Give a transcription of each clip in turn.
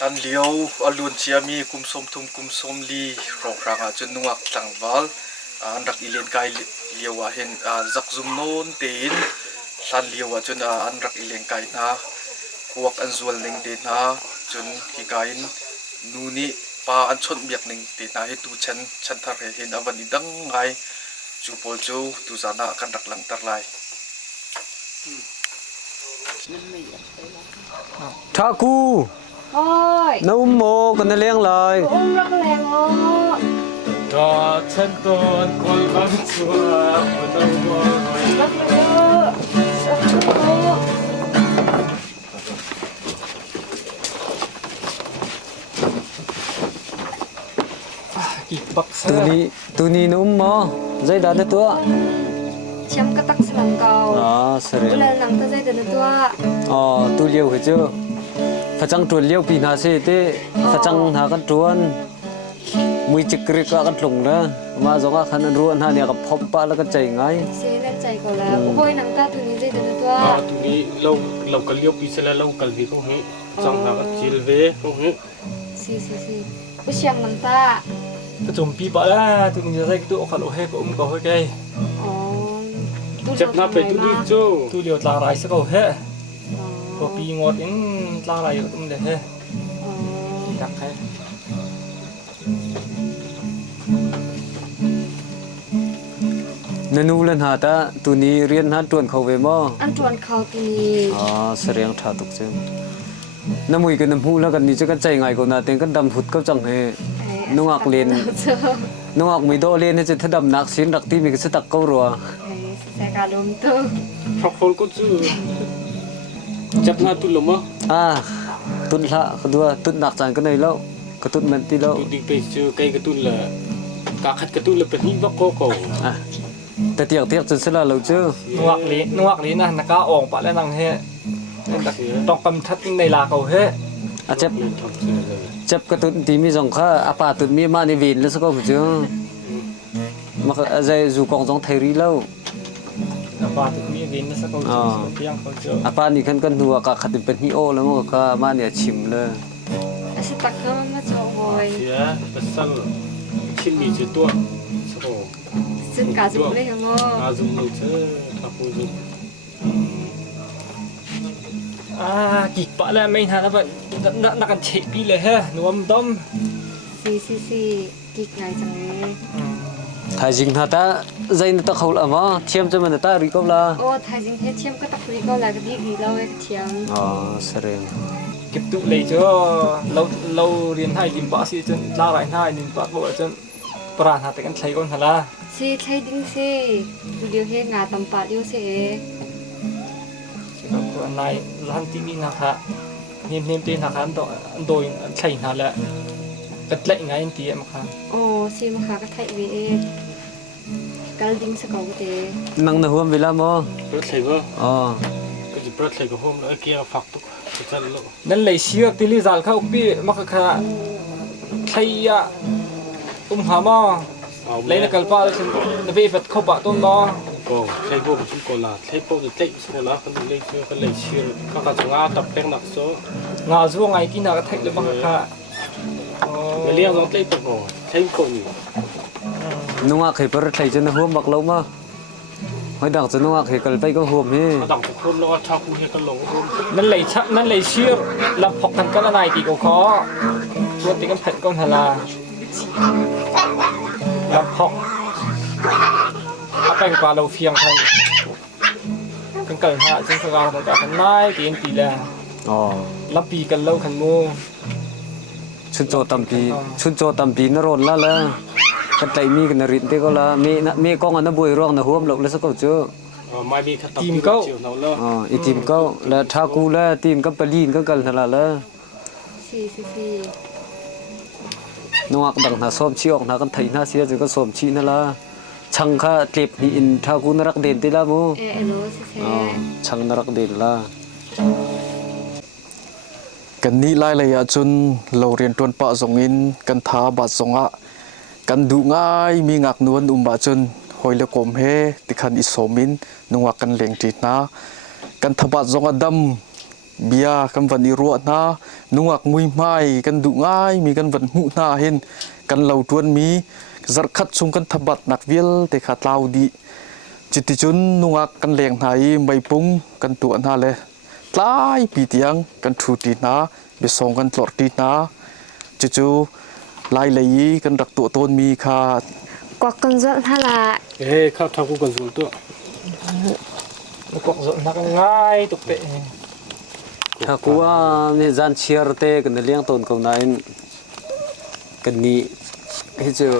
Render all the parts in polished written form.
tan liao alun chiami kumsom thum kumsom li rokrang a chun nuak tlangwal an rak ilen kai liawa hen zakzum non tein tan liawa chun an rak ilen kai na kuak an zual ning te na chun hi kain nuni pa an chon miak ning te na he tu chan thar he hen awani dang ngai chu pol chu tu zana kan rak lang tar lai Tha cu Ôi, nó mô còn nó liang lời rất là ngộ. Cho chân tôn con bắn chùa một đầu mùa Rất là ngộ. Rất là ngộ. kịp bắc xa tu ni nó mô dây đá nó tua Chăm cái tắc sẵn cầu. sere Ula nang ta dây đến tua. tu liêu cái chứ phải chăng tuần liêu pin hà se te phải chăng hà cái tuần mui chích krik cái lồng đó mà giống cái khăn ruộng hà này cái phop pa là cái chạy ngay Sẽ lên chạy cầu là. Ôi nang ta tu ni dây đến tua. tụi đi lâu lâu cần liêu pí sẽ là lâu cần gì không hết trong là cái chill về không hết Si. Ôi xiang nang ta. cái chùm pí bảo là tụi mình ra cái tụi khẩn hết cũng có hơi cây chấp na phải tụi đi chú tụi liều là lại sẽ có hết có pí ngọt đến là lại cũng để hết đặc hết nên nu lên hà ta tu ni riêng hà tuần khẩu về mò Ăn chuan khao tu ni. sere thà tục chứ nó mui cái nấm hu là cái ní chứ cái chạy ngay của nó tiếng cái đầm phút cấp chẳng hề nó ngạc lên nó ngạc mấy đô lên thì thất đầm nạc xin đặc tim mình sẽ tắc câu rồi Sẽ cả lùm tu. học phôn có chú chấp na tụi lắm á tụt lạ kedua tụt nạc chẳng cái này lâu cái tụt menti lâu tụi đi về chú cây cái tụi là cả khách cái tụi là phải hít vào cổแต่เตียกจนเสร็จแล้วเราเจอ นวกลีนะนักก็ออกปะแล้วนังเฮต้องกำทัดในลาเขาเฮ เจ็บกระตุ้นที่มีสองข้าอาปาตุนมีมาในวินแล้วสักก็เจอมาใจอยู่กองสองไทยรีแล้ว ปาถึงมีวินสักคนเพียงเขาเจอ อาปานี่ขันกันหัวกะขัดเป็นฮิโอแล้วมันก็มาเนี่ยชิมเลย Sẽ tắc hơn mà cho hồi. thế bớt sal chín mì chưa tua sao Xin cả dùng lấy không? à dùng nồi chứ thằng cô dùng กี่ปะแล้วไม่ทันแล้วแบบนักกันเฉะปีเลยเฮนวมต้ม Si. Kik ngay chẳng nghe. ถ่ายจริงท่าตาใจนี่ตะเขาละมั้งเทียมจะมันตารีก็ละ Ô, thay dinh thế chiếm cái tắc quý có là cái gì lâu ấy chiếm. เสร็จ เก็บตุเลยเจอเราเรียนให้ดินปะสิจนลาไรให้ดินปะบอกจนปราณหาแต่กันใช้ก่อนฮะล่ะ Si thay dinh si. Điều hết ngà tầm bạc yêu si. ก็นายร้านที่มีนะคะเนียมตีนะคะโดยใช้หาแล้วก็เละไงตีมาค่ะ Ô, si mà khá cái thay về. Cái dinh sẽ có cái นั่งในหัวเวลามั้ง bớt thầy vợ cái gì bớt thầy của hôm nữa kia phật tụ cái chân lộ นั่นเลยเชือกที่ลิซาลเข้าปีมักค่ะใช้ยาหาหม้อเลยนักกลป้าฉันจะไปฟัดเข้าปะต้นบ่อ cô thầy vô một chút còn là thầy vô được tệ số lá con lấy chưa con lấy chưa các cái chúng ta tập bén nặc số งาช่วงไงที่นักเทคเลยมักค่ะ cái liang nó tệ tập rồi thầy cô nhỉ นุ่งอ่ะเคยเปิดใส่จนหัวบักเรามาหอยดังจนนุ่งอ่ะเคยกันไปก็หัวมี nó đọc một hôm nó cho cô hay con lồng hôm นั่นเลยเชือกลำพกทันกันละนายตีกูขอรวมตีกันเผ็ดก้อนฮาลาลำพกเอาแป้งปลาเราเฟียงทันกันเกินฮะจึงสกาวแต่กันนายตีนตีแลลำปีกันเล่าขันมู ชุนโจตัมปีนรนละเลยกันใจมีกันรินเตก็ละมีกองอันนั้นบุยร้องนะหัวหลกแล้วสักก็เจอ mai đi thật tập Tìm câu. chiều nào lơ อีทีมก็แล้วทากูแล้วทีมก็ไปลีนก็กันทละแล้ว si. นุ่งอ่ะดังหาซ้อมชี้ออกหากันไถหน้าเสียจะก็ซ้อมชี้นั่นละช่างข้าเก็บนี่อินทากูนรักเด่นตีละมู Elo, si. ช่างนรักเด่นละ กันนี้ไล่เลยจนเราเรียนตวนปะสงอินกันท้าบาดสงะกันดูง่ายมีงักนวลบาจนหอยเล็กมเฮติคันอิสมินนุ่งกันเหลงจีนากันทบาดสงะดำ เบียกันวันนี้รัวนะนุ่งอักมุยไม้กันดุง่ายมีกันวันหูหน้าเห็นกันเหล่าทวนมีจัดคัดซุ่มกันทบัดนักเวลแต่ขาดเล่าดีจิตจุนนุ่งอักกันแหลงไหนใบปุ้งกันตัวหน้าเลยหลายปีเตียงกันทูตีนาไปส่งกันตลอดตีนาจู่ๆลายเลยกันรักตัวต้นมีขาดกวักกันจะท่าละเข้าทางกูกันสูตัวกวักจะนักง่ายตุกเตะถ้ากูว่าเนี่ยจานเชียร์เตะกันเลี้ยงต้นกับนายกันนี่ให้เจอ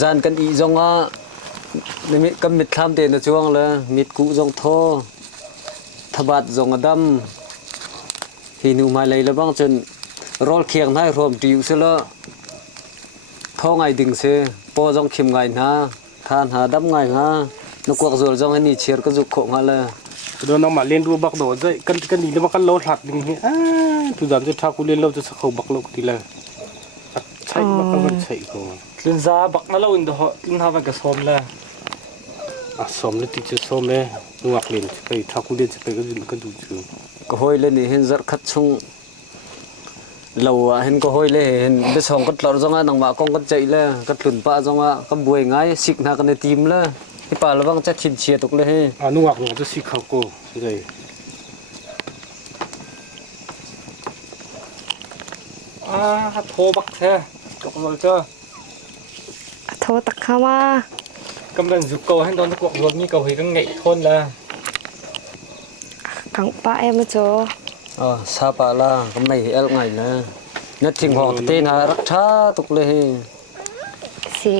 จานกันอีจงอ่ะนี่มิกำมิดทำเตะในช่วงเลยมิดกูจงโททบัดจงอดำที่นูมาเลยแล้วบ้างจนรอลเคียงให้รวมดิวเสละท้องไงดึงเสปอจงขิมไงนะทานหาดำไงฮะนกวักโจรจงให้นี่เชียร์ก็จุกโขงอะไรโดนน้องมาเล่นดูบักโดดด้วยกันนี่แล้วมันกันโลดหลัดดึงเฮ้ทุกอย่างจะท้ากูเล่นเราจะสักเขาบักโลกทีละใช่บักกันใช่กูเล่นซาบักนั่นเราอินดอเล่นทำมันกับซ้อมเลยซ้อมเลยติดจะซ้อมเลยนุ่งอักเล่นไปท้ากูเล่นจะไปก็ดูกันดูจูก็ห้อยเล่นนี่เห็นจัดคัดช่งเราเห็นก็ห้อยเลยเห็นไปส่องก็หลอดจังอ่ะนังมากองก็ใจเลยก็หลุนป้าจังอ่ะก็บวยง่ายสิกหน้ากันในทีมเลยที่ป่าระวังจะชินเชียตุกเลยนุ่งอักเราจะสิเขากูใช่โทรบักแท้จบเลยเจ้าโทรตักเข้ามาก ำลังจุกโกให้โดนตะกวกรวมนี่เกาหลีก็ไงทนละกังป้าเอ็มโจซาปาล่าก็ไม่เอลไงนะนัดทิ้งหอตีน่ารักช้าตุกเลยสิ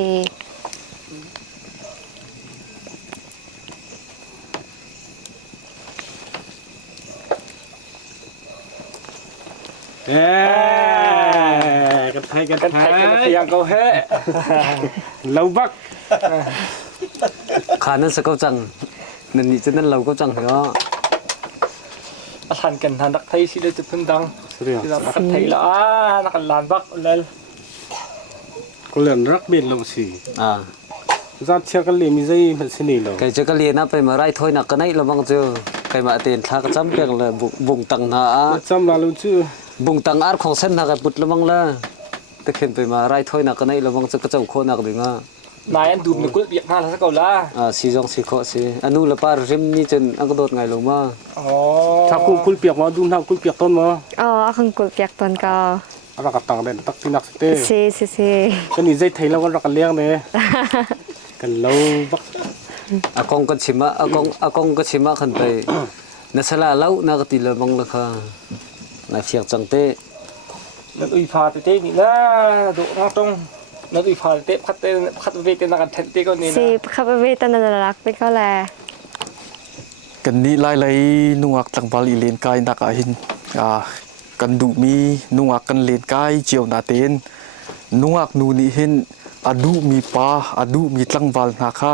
กันไทยกันยังเกาเฮเราบักขานั้นสกัดจังนั่นนี่จะนั่นเราก็จังเหรอทันกันทันรักไทยสิเลยจะพึ่งดังรักไทยละนักลานบักเลยก็เล่นรักเบนลงสิจัดเชื่อกันเลยมีใจมันสนิทเลยใครจะก็เรียนนะไปมาไล่ถ้วยหนักกันไหนเราบังเจอใครมาเตียนทากระจำเพียงเลยบุงตังหาจำลาลุชื่อบุงตังอาร์ของเส้นหากปุดละบังละแต่เข็นไปมาไล่ถ้วยหนักกันไหนเราบังจะกระจำโคหนักดึงอ่ะนายอันดูมันกุลเบียกมาแล้วสักก่อนละสีจงสีข้อสีอันนู้นละป้าริมนี่จนอันก็โดดไงลงมาถ้ากุลเปียกมาดูทางกุลเปียกต้นมาคังกุลเปียกต้นก็อะไรกับตังเด่นตักที่นักสเต้สิก็นี่ใจไทยแล้วก็รักกันเลี้ยงเนี่ยกันเราบักอากงก็ชิมะอากงก็ชิมะขันไปนัสลาเล่านักตีละบังละค่ะนายเฟียกจังเต้นักอุยพาเต้นี่นะดูน้องตรงนักอุยพาเต้พัดเวทนักเทนเต้ก็นี่นะสิพัดเวทนักรักไปก็แล้วกันนี่ไล่นุ่งอักตั้งบาลีเลนกายนักหินกันดูมีนุ่งอักกันเลนกายเจียวนาเตนนุ่งอักนูนี่เห็นอดูมีป้าอดูมีตั้งบาลนักค่ะ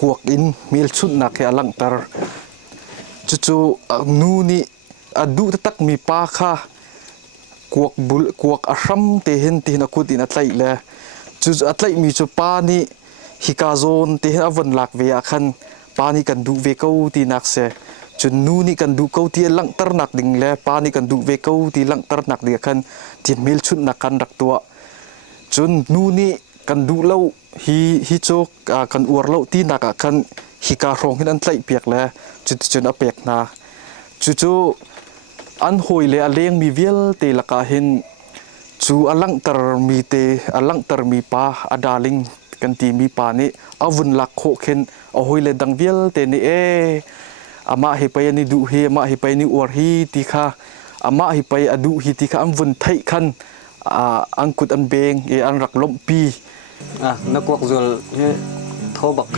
กวกอินมีชุดนักแค่ลังตร์จู่ๆนูนี่อดูตักมีป้าค่ะกวกอารมณ์เตหินนักขุดินอัตไลเลยจู่ๆอัตไลมีจู่ป้านี่ฮิกาโซนเตหินอวันหลักเวียขันป้านี่กันดูเวก้าตีนักเสจนนูนี่กันดูเก้าตีลังตร์นักดิ่งเลยป้านี่กันดูเวก้าตีลังตร์นักเดียขันที่มีชุดนักกันรักตัวจนนูนี่กันดูเล่าฮิโจกันอวดเล่าตีนักกันฮิการองหินอันไลเปียกเลยจนอเปียกนาจู่ๆอันหอยเลยอเลี้ยงมีเวลเตลักหินจู่อลังตร์มีเตอลังตร์มีป้าอดาลิงกันตีมีป้านี่อาวุนลักโคเข็นเอาหอยเลยดังเวลเตนี่อามาให้ไปนี่ดูเฮอามาให้ไปนี่อวดฮีตีข้าอามาให้ไปอดูฮีตีข้าอันวุนไทยขันอังกุดอันเบงอันรักลมปีนักวักโจลโทบัก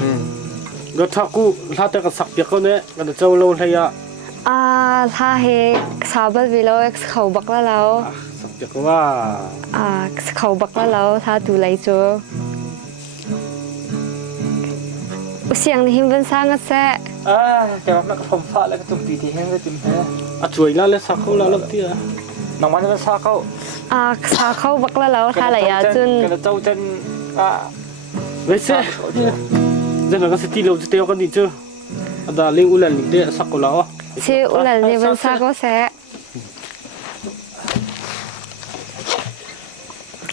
ก็ถ้ากูถ้าจะกระสับเปียกก็เนี่ยก็จะเจ้าโลทยะถ้าเฮสาบัดวิโลเขาบักแล้วสับเปียกว่าเขาบักแล้วถ้าดูไรโจเสียงหิมเป็นสร้างกระแสแต่ว่านักผมฟ้าแล้วก็ตุ้มตีที่แห้งก็จิ้มแพ้ช่วยแล้วเลยสักเขาแล้วลับที่น้องมันจะสักเขาสักเขาบักแล้วถ้าอะไรจนก็จะเจ้าจนเว้ยเซ่จะนั่งก็สติเราจะเที่ยวกันดีเจ้าada ling ulan ling deh sakula oh Chị là gì bên xa có sẽ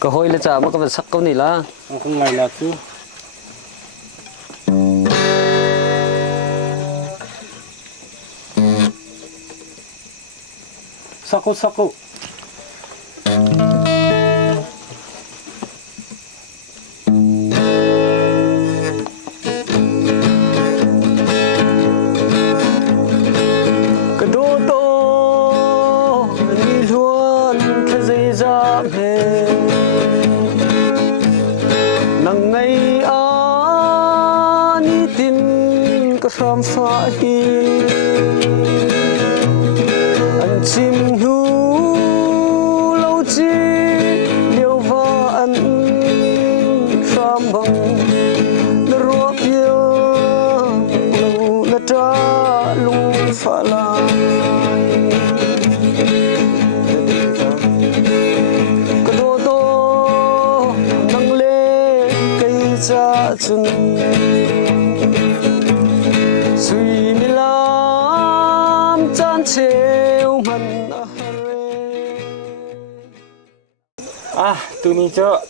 Cơ hội là chả mà có vật sắc câu này là không ngày là chứ Sako cái đô tô đi luôn cái dây dạm hè nắng ngày đi tin cái khám phá hi anh chim hú lâu chi liều vào anh khám bằng nó ruột yêu lâu nó tra lung phá lại cái đô tô nắng lên cây cha chun suy mi lam chan treo man tu ni cho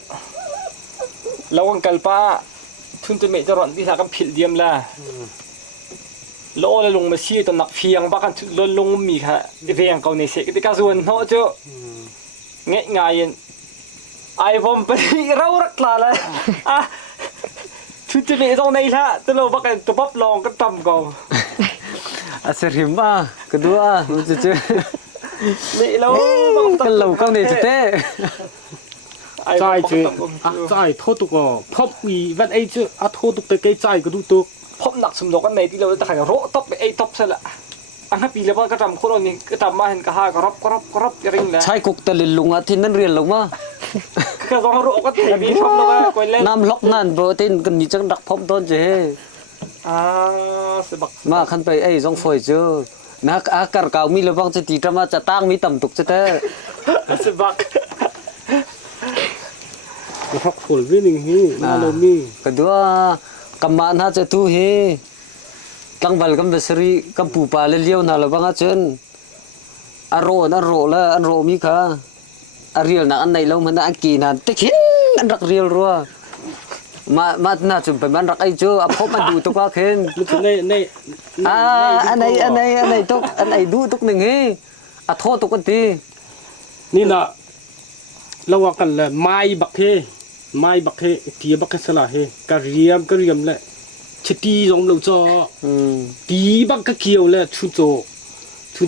lawang kalpa thun tu me cho ron ti sa kam phil diam la lo la lung ma si to nak phiang ba kan lo lung mi kha veng kau ne se ti ka zuan ho cho nge ngayen ai bom pe rau rak la la thun tu me dong nei la tu lo ba kan tu pop long ka tam kau aserim kedua cucu me lo kalau kau ni tete trai chứ trai thô tục phop ủy vẫn ấy chứ thô tục cái trai cái đu tục phop nak sum lo kan nei ti lo ta kha ro top ei top sa la ang happy le ba ka tam kholo ni ka tam ma hen ka ha ka rop ring la chai kuk tali lunga thin nan riel loma ka zong ro ka ti bi shop lo ba koi len nam lok nan bo tin kan ni chang dak phom ton je se bak ma khan pai ei jong foi chu nak akar kau mi lobang che ti tama cha tang mi tam tuk che te se bak cái học phổi với mình hi malo mi kedua kaman ha che tu hi tangwal kam besri kam pu pa le lieu na lobang chen aro la an ro mi kha ariel na an nei lo man an ki na te khin an rak riel ro ma na chum pe man rak ai chu a phop man du to ka khen này anh này tốt anh ấy đủ tốt mình he à thô tốt con tí nên là lâu cần là mai bạc he tia bạc he sala he cái riam lại chỉ ti giống lâu cho tí bạc cái kiều là chu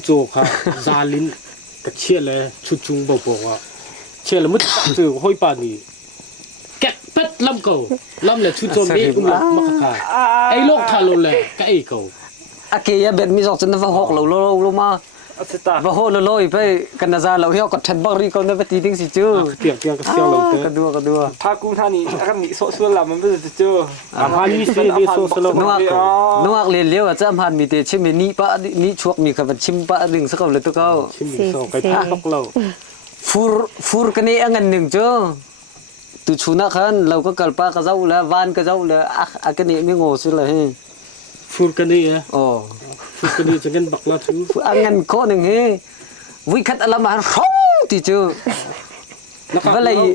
cho ha gia linh cái chia là chu chung bầu bầu chia là mất từ hôi bà nhỉ kẹt pet lâm cầu lâm là chu cho mấy cũng là mắc khả ấy lốc thà luôn là cái cầu à kia bên mi dọc chân nó vào học lâu mà asita vào học lâu phải cần là ra lâu hiệu còn chân bạc ri con nó phải tí tiếng gì chứ tiền cái siêu lâu cái đua tha kum tha ni akan ni so sual la man be chu han ni se ni so solo nuak liền liêu à chăm hàn mi tê chim mi ni chuộc mi cả vật chim pa đừng sắc cầuเลยtôi câu chim so cái bạc lâu fur cái này anh ăn đừng chứ từ chú na khan lâu có kalpa cái dâu là van cái dâu là cái này mới ngồi xí là he phun cái này à ồ phun cái này cho nên bạc là thứ anh ăn có đừng he vui khát làm ăn không thì chứ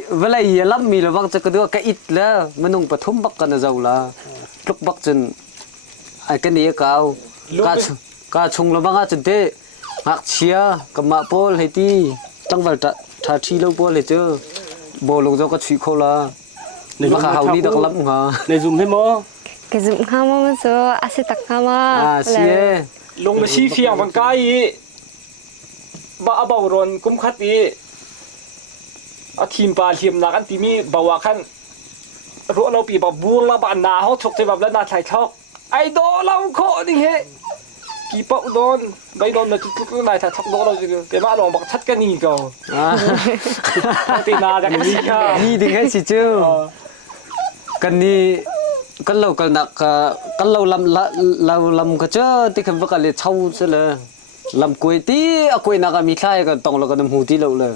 với lại lắm mi là văng cho cái đứa cái ít là mình nung bật thum bắc cái dâu là lúc bắc chân cái này cao cá chung là văng chân thế hạt chia cầm mạ pol hay ti tăng vào thà chi lâu pol hay chứ bồ lồng do có chuyện khô là mà khá hậu đi được lắm hả này dùng thêm mỏ cái dụng ham mà số asita kama xie long ma si fiang bang kai ba abaw ron kum khati a thim pa thim na kan ti mi bawa khan ro lo pi ba bur la ba na ho thok te ba la na thai thok ai do lau kho ding he ki pa udon bai don na tuk na thai thok do lo ji ke ma long bak that ka ni ko ti na ja ka si ka đi thì ngay chỉ chứ cần đi cần lâu cần nặng cần lâu làm cái chứ thì không phải là thâu chứ là làm quay tí quay nặng mi khai cái tông là cái đầm hù tí lâu là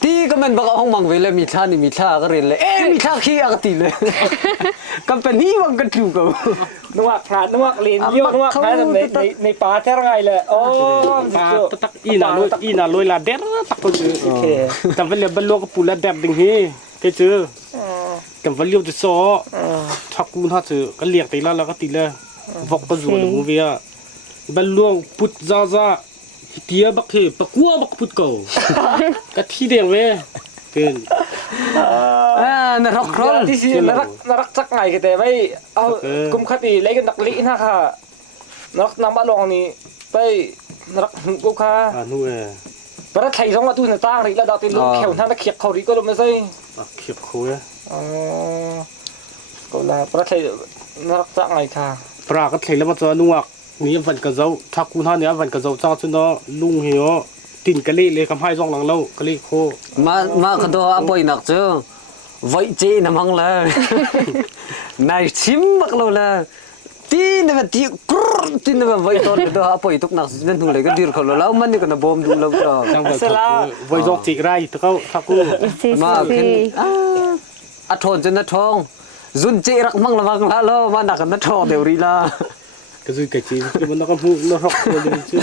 tí ตีก็มันบอกห้องมังเวลมีท่านี่มีท่าก็เรียนเลยมีท่าขี้อักติเลยก็เป็นนี่วังกันถูกกับ นวกงานนวกเรียนเยอะนวกงานในป่าแท้ไงเลยโอ้ ปลาตักอีน่าลอยลาเด็ดตักตัวเจอ โอเค แต่วันเลี้ยบโลกปูละเด็ดดึงเฮแกเจอแต่วันเลี้ยวจะซ้อทักกูน่าเจอก็เลียกตีแล้วก็ตีเลยวอกก็รวยมูเวียบันลวงพุทธซาเตียบักเฮปะกัวบักพุทธเก่าก็ที่เดียวเว้ยเกิน นรกครอง ที่สินรักสักไงกันแต่ไม่เอากุมคติเล็กนักลินะค่ะนักนำบ้านลองนี่ไปรักกุค่ะ นู่น ประเทศสองวันตู้เนี่ยตั้งริแล้วดาวตีลูกแขวท่านตะเขียบเขาริก็ลงไม่ใช่ เขียบคุย อ๋อก็แล้วประเทศรักสักไงค่ะ ปลาก็เทแล้วมาเจอนัวนี่วันกระเจ้าทักกูท่าเนี่ยวันกระเจ้าจ้าจนเนาะลุงเหี่ยวติ่นกะเละเลยคำให้ร่องหลังเล่ากะเละโค มาขตัวอบ่อยนักเจอไว้เจน้ำมังละนายชิมมักเราละตีนแบบตีกรุดตีนแบบไว้ตอนตัวอบ่อยตุกนักนั่นทุเลยก็ดีเขาแล้วมันนี่ก็น่ะบอมดูแล้วก็ จังหวะไว้ยกจิไรตะเขาทักกู มาขึ้นอัดทนจนนัดทองจุนเจรักมังละมังละแล้วมาหนักกันนัดทองเดี๋ยวรีละ ก็ซุยกะจีมันนักพูนรกเลยชื่อ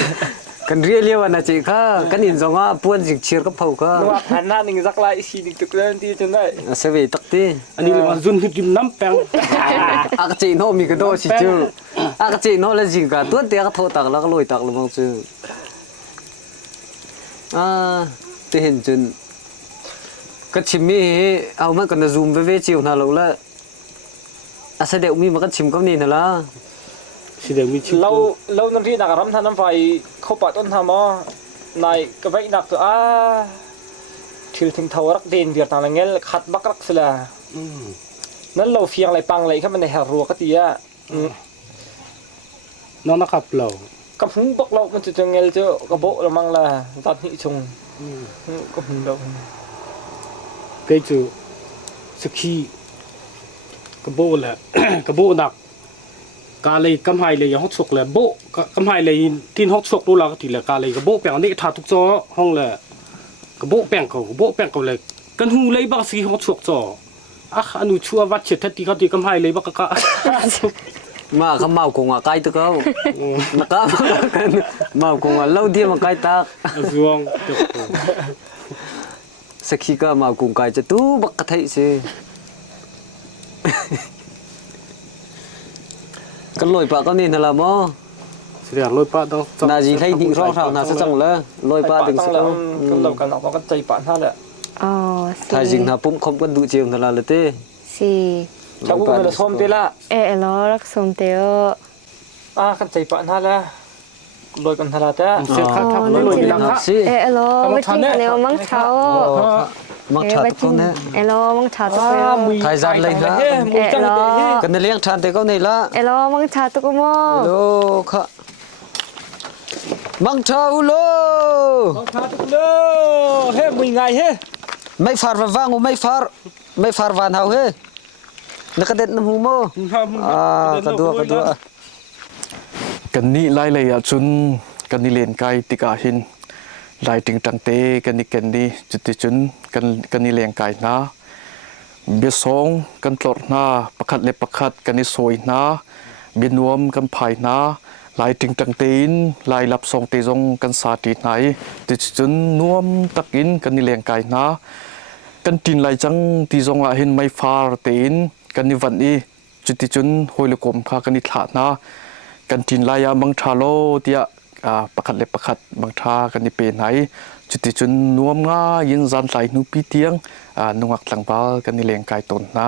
กันเรียเรียวันนะจีค่ะกันอินสงว่าปวนสิเชียร์กับเผาค่ะ นวกหันหน้าหนึ่งสักลายสีดิตุกเล่นที่จนได้ เสวีตักตี อันนี้มันซุนที่จิ้มน้ำแป้ง อากจีโนมีกระโดดสิจูอากจีโนแล้วจิงกะตัวเดียกโทตักแล้วก็ลอยตักแล้วมังจูจะเห็นจนก็ชิมมีเอามันกันซูมไปเวจิวน่าเราละอาเสด็จมีมันก็ชิมกับนี่น่ะละ สิเดี๋ยวมีชื่อ เราน้ำที่นักรำท่านน้ำไฟเข้าป่าต้นทามอนายก็ไปนักตัวถึงเท่ารักเด่นเดียร์ต่างอะไรเงี้ยขัดบักรักเสลานั้นเราเฟียงอะไรปังอะไรแค่มันในหารัวก็ตีน้องนะครับเรา กับหูบอกเรามันจะเงี้ยเจ้ากระโบเรามั่งละตอนนี้ชงก็หูเรา เกยจูสกีกระโบแหละกระโบหนักกาเลยกำไฮเลยยังฮอกชกเลยโบกำไฮเลยที่ฮอกชกดูเราก็ตีเลยกาเลยกระโบแปลงนี้ถาทุกจอห้องเลยกระโบแปลงเขาเลยกันหูเลยบักสีฮอกชกจออนุชัววัดเฉดทัดตีเขาตีกำไฮเลยบักกะ มาเขาเมากงอ่ะใกล้ตัวเขานักก็เมากงอ่ะเล่าเดียวมาใกล้ตาก ซวง สักทีก็เมากงใกล้จะตู้บักกะไทยสิกันลอยปากก็นี่นั่นละมั้ง เสียลอยปะต้อง นาจีให้นิ่งร้องเท่านาสักจังเลยลอยปากถึงสัก เราเรากันเราก็ใจป่านท่าเลย อ๋อ ถ้าจริงนะปุ๊บคมกันดูเจียงนั่นละเลยเต้ สี่ ถ้าอุ้มมันจะส้มเตละ ล้อรักสมเตียว กันใจป่านท่าละลอยกันท่าละแต่ เสียค่าทับลอยไปดัง นัก ค่ะ สิ ล้อไม่จริงเนียวมังเช้า มักชัดคนเนี่ย ล้อมังเช้าตัวเดียว ไทยจันเลยนะ มุ้งจังเลย กันเลี้ยงทานแต่ก็นี่ละ ล้อมังเช้าตัวกูโม่ โลค่ะมังชาวโล ท่าตุกเลยเฮ้มึงไงเฮ้ ไม่ฟาร์ว่างไม่ฟาร์วานเฮาเฮ้นักเด็ดน้ำหูโมกระดัวกันนี่ไล่เลยอ่ะจุนกันนี่เลียนไกติกาหินไล่ถึงตังเตกันนี่จุดจุนกันนี่เลียงไกนะเบียสองกันตลอดนาประคัดเล็บประคัดกันนี่สวยนะเบียนวมกันไผ่นะไล่ถึงตังเตนไล่รับส่งเตจงกันสาธิตไหนจุดจุนนวมตะกินกันนี่เลียงไกนะกันตินไล่จังตีจงอาเห็นไม่ฟาร์เตนกันนี่วันนี้จุดจุนหอยลูกกลมพากันนี่ถาดนะกันตินไล่ยาบังชาโลเตียประคัดเล็บประคัดบังชากันนี่เป็นไหนจุดจุนนวมง่ายินจันไหลนูปีเตียงนุ่งอักหลังบ้ากันนี่เลียงไกตนนะ